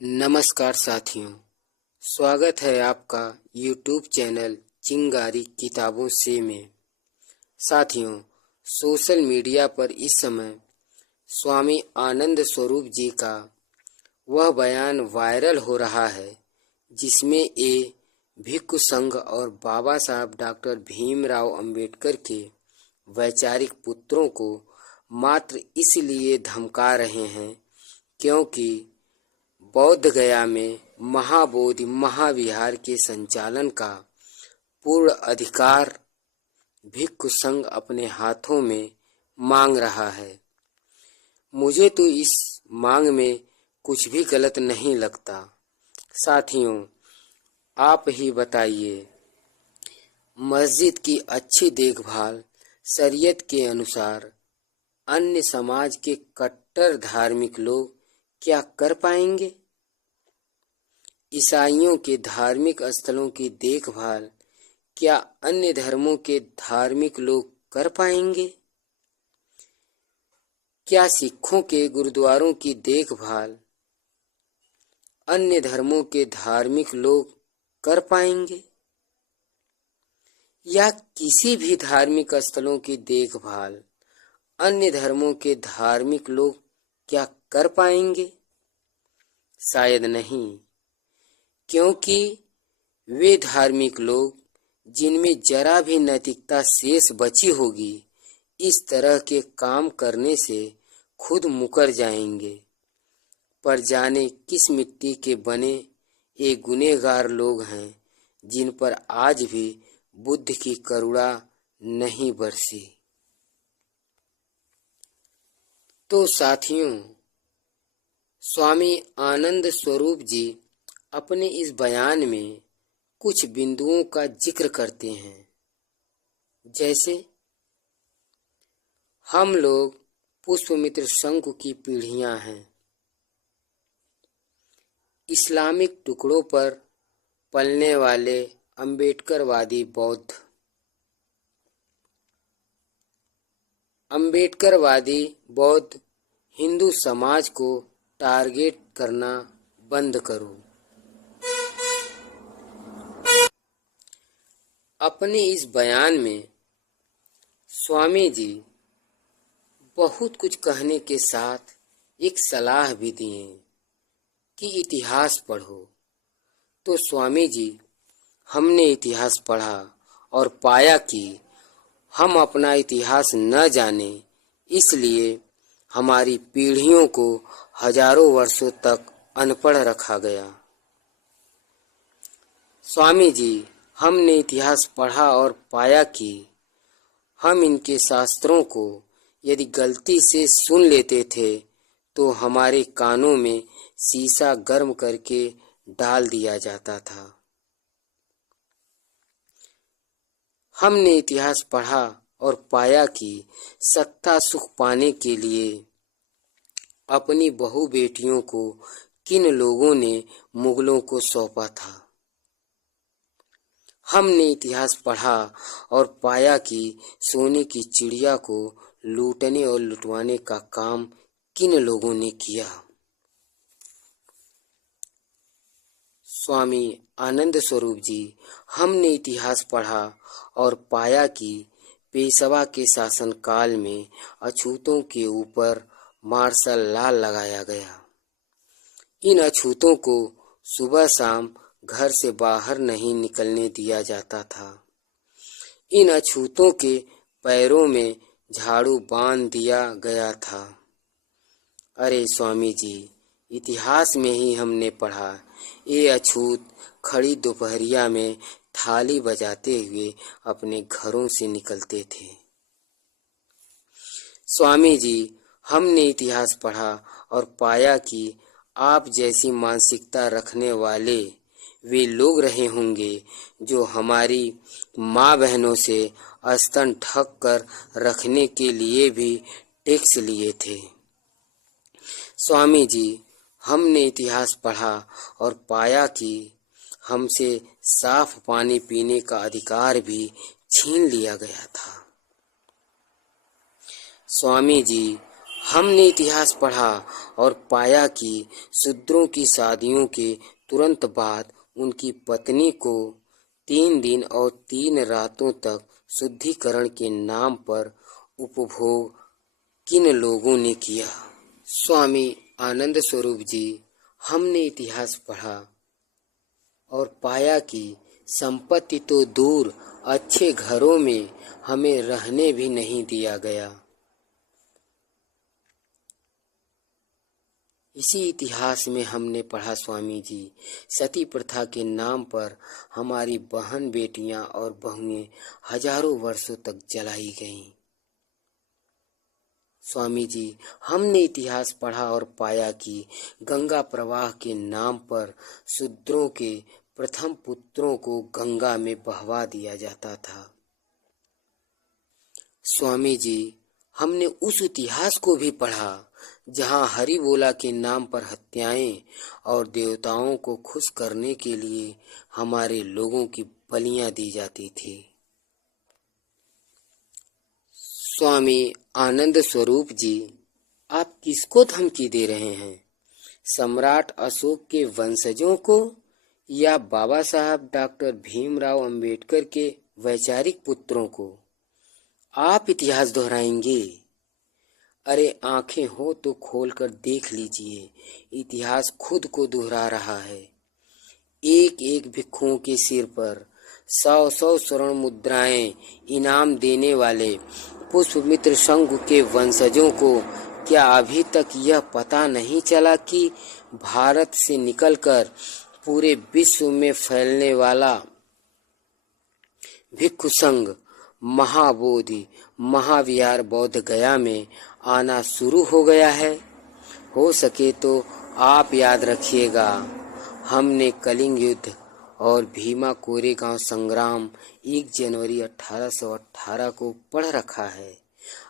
नमस्कार साथियों, स्वागत है आपका YouTube चैनल चिंगारी किताबों से में। साथियों, सोशल मीडिया पर इस समय स्वामी आनंद स्वरूप जी का वह बयान वायरल हो रहा है जिसमें ये भिक्षु संघ और बाबा साहब डॉक्टर भीमराव अंबेडकर के वैचारिक पुत्रों को मात्र इसलिए धमका रहे हैं क्योंकि बौद्ध गया में महाबोधि महाविहार के संचालन का पूर्ण अधिकार भिक्षु संघ अपने हाथों में मांग रहा है। मुझे तो इस मांग में कुछ भी गलत नहीं लगता। साथियों, आप ही बताइए, मस्जिद की अच्छी देखभाल शरीयत के अनुसार अन्य समाज के कट्टर धार्मिक लोग क्या कर पाएंगे? ईसाइयों के धार्मिक स्थलों की देखभाल क्या अन्य धर्मों के धार्मिक लोग कर पाएंगे? क्या सिखों के गुरुद्वारों की देखभाल अन्य धर्मों के धार्मिक लोग कर पाएंगे? या किसी भी धार्मिक स्थलों की देखभाल अन्य धर्मों के धार्मिक लोग क्या कर पाएंगे? शायद नहीं, क्योंकि वे धार्मिक लोग जिनमें जरा भी नैतिकता शेष बची होगी इस तरह के काम करने से खुद मुकर जाएंगे। पर जाने किस मिट्टी के बने ये गुनहगार लोग हैं जिन पर आज भी बुद्ध की करुणा नहीं बरसी। तो साथियों, स्वामी आनंद स्वरूप जी अपने इस बयान में कुछ बिंदुओं का जिक्र करते हैं, जैसे हम लोग पुष्पमित्र संघ की पीढ़ियां हैं। इस्लामिक टुकड़ों पर पलने वाले अंबेडकरवादी बौद्ध, अंबेडकरवादी बौद्ध हिंदू समाज को टारगेट करना बंद करो। अपने इस बयान में स्वामी जी बहुत कुछ कहने के साथ एक सलाह भी दिए कि इतिहास पढ़ो। तो स्वामी जी, हमने इतिहास पढ़ा और पाया कि हम अपना इतिहास न जाने, इसलिए हमारी पीढ़ियों को हजारों वर्षों तक अनपढ़ रखा गया। स्वामी जी, हमने इतिहास पढ़ा और पाया कि हम इनके शास्त्रों को यदि गलती से सुन लेते थे तो हमारे कानों में शीशा गर्म करके डाल दिया जाता था। हमने इतिहास पढ़ा और पाया कि सत्ता सुख पाने के लिए अपनी बहु बेटियों को किन लोगों ने मुगलों को सौंपा था। हमने इतिहास पढ़ा और पाया कि सोने की चिड़िया को लूटने और लुटवाने का काम किन लोगों ने किया। स्वामी आनंद स्वरूप जी, हमने इतिहास पढ़ा और पाया कि पेशवा के शासनकाल में अछूतों के ऊपर मार्शल लॉ लगाया गया। इन अछूतों को सुबह शाम घर से बाहर नहीं निकलने दिया जाता था। इन अछूतों के पैरों में झाड़ू बांध दिया गया था। अरे स्वामी जी, इतिहास में ही हमने पढ़ा, ये अछूत खड़ी दोपहरिया में थाली बजाते हुए अपने घरों से निकलते थे। स्वामी जी, हमने इतिहास पढ़ा और पाया कि आप जैसी मानसिकता रखने वाले वे लोग रहे होंगे जो हमारी माँ बहनों से स्तन ढक कर रखने के लिए भी टैक्स लिए थे। स्वामी जी, हमने इतिहास पढ़ा और पाया कि हमसे साफ पानी पीने का अधिकार भी छीन लिया गया था। स्वामी जी, हमने इतिहास पढ़ा और पाया कि शूद्रों की शादियों के तुरंत बाद उनकी पत्नी को 3 दिन और 3 रातों तक शुद्धिकरण के नाम पर उपभोग किन लोगों ने किया। स्वामी आनंद स्वरूप जी, हमने इतिहास पढ़ा और पाया कि संपत्ति तो दूर, अच्छे घरों में हमें रहने भी नहीं दिया गया। इसी इतिहास में हमने पढ़ा स्वामी जी, सती प्रथा के नाम पर हमारी बहन बेटियां और बहुएं हजारों वर्षों तक जलाई गईं। स्वामी जी, हमने इतिहास पढ़ा और पाया कि गंगा प्रवाह के नाम पर शूद्रों के प्रथम पुत्रों को गंगा में बहवा दिया जाता था। स्वामी जी, हमने उस इतिहास को भी पढ़ा जहां हरि बोला के नाम पर हत्याएं और देवताओं को खुश करने के लिए हमारे लोगों की बलियां दी जाती थी। स्वामी आनंद स्वरूप जी, आप किसको धमकी दे रहे हैं? सम्राट अशोक के वंशजों को या बाबा साहब डॉक्टर भीमराव अंबेडकर के वैचारिक पुत्रों को? आप इतिहास दोहराएंगे? अरे आंखें हो तो खोलकर देख लीजिए, इतिहास खुद को दोहरा रहा है। एक एक भिक्षुओं के सिर पर 100-100 स्वर्ण मुद्राएं इनाम देने वाले पुष्पमित्र संघ के वंशजों को क्या अभी तक यह पता नहीं चला कि भारत से निकलकर पूरे विश्व में फैलने वाला भिक्षु संघ महाबोधि महाविहार बोध गया में आना शुरू हो गया है? हो सके तो आप याद रखिएगा, हमने कलिंग युद्ध और भीमा कोरेगांव संग्राम 1 जनवरी 1818 को पढ़ रखा है।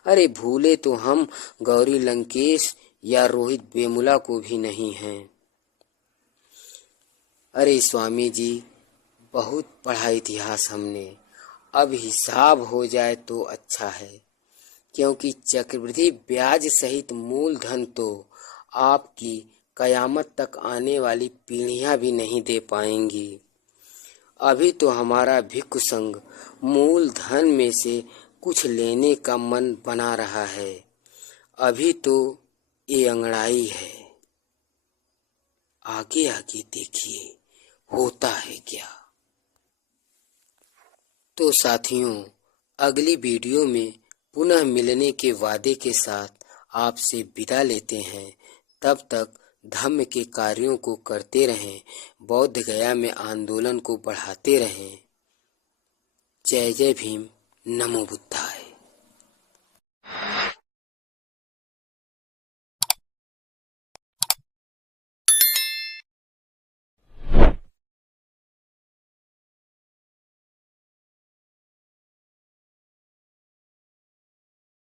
अरे भूले तो हम गौरी लंकेश या रोहित वेमुला को भी नहीं हैं। अरे स्वामी जी, बहुत पढ़ा इतिहास हमने, अब हिसाब हो जाए तो अच्छा है, क्योंकि चक्रवृद्धि ब्याज सहित मूलधन तो आपकी कयामत तक आने वाली पीढ़ियां भी नहीं दे पाएंगी। अभी तो हमारा भिक्षु संघ मूलधन में से कुछ लेने का मन बना रहा है, अभी तो ये अंगड़ाई है। आगे आगे देखिए होता है क्या। तो साथियों, अगली वीडियो में पुनः मिलने के वादे के साथ आपसे विदा लेते हैं। तब तक धम्म के कार्यों को करते रहें, बौद्ध गया में आंदोलन को बढ़ाते रहें। जय जय भीम, नमो बुद्ध।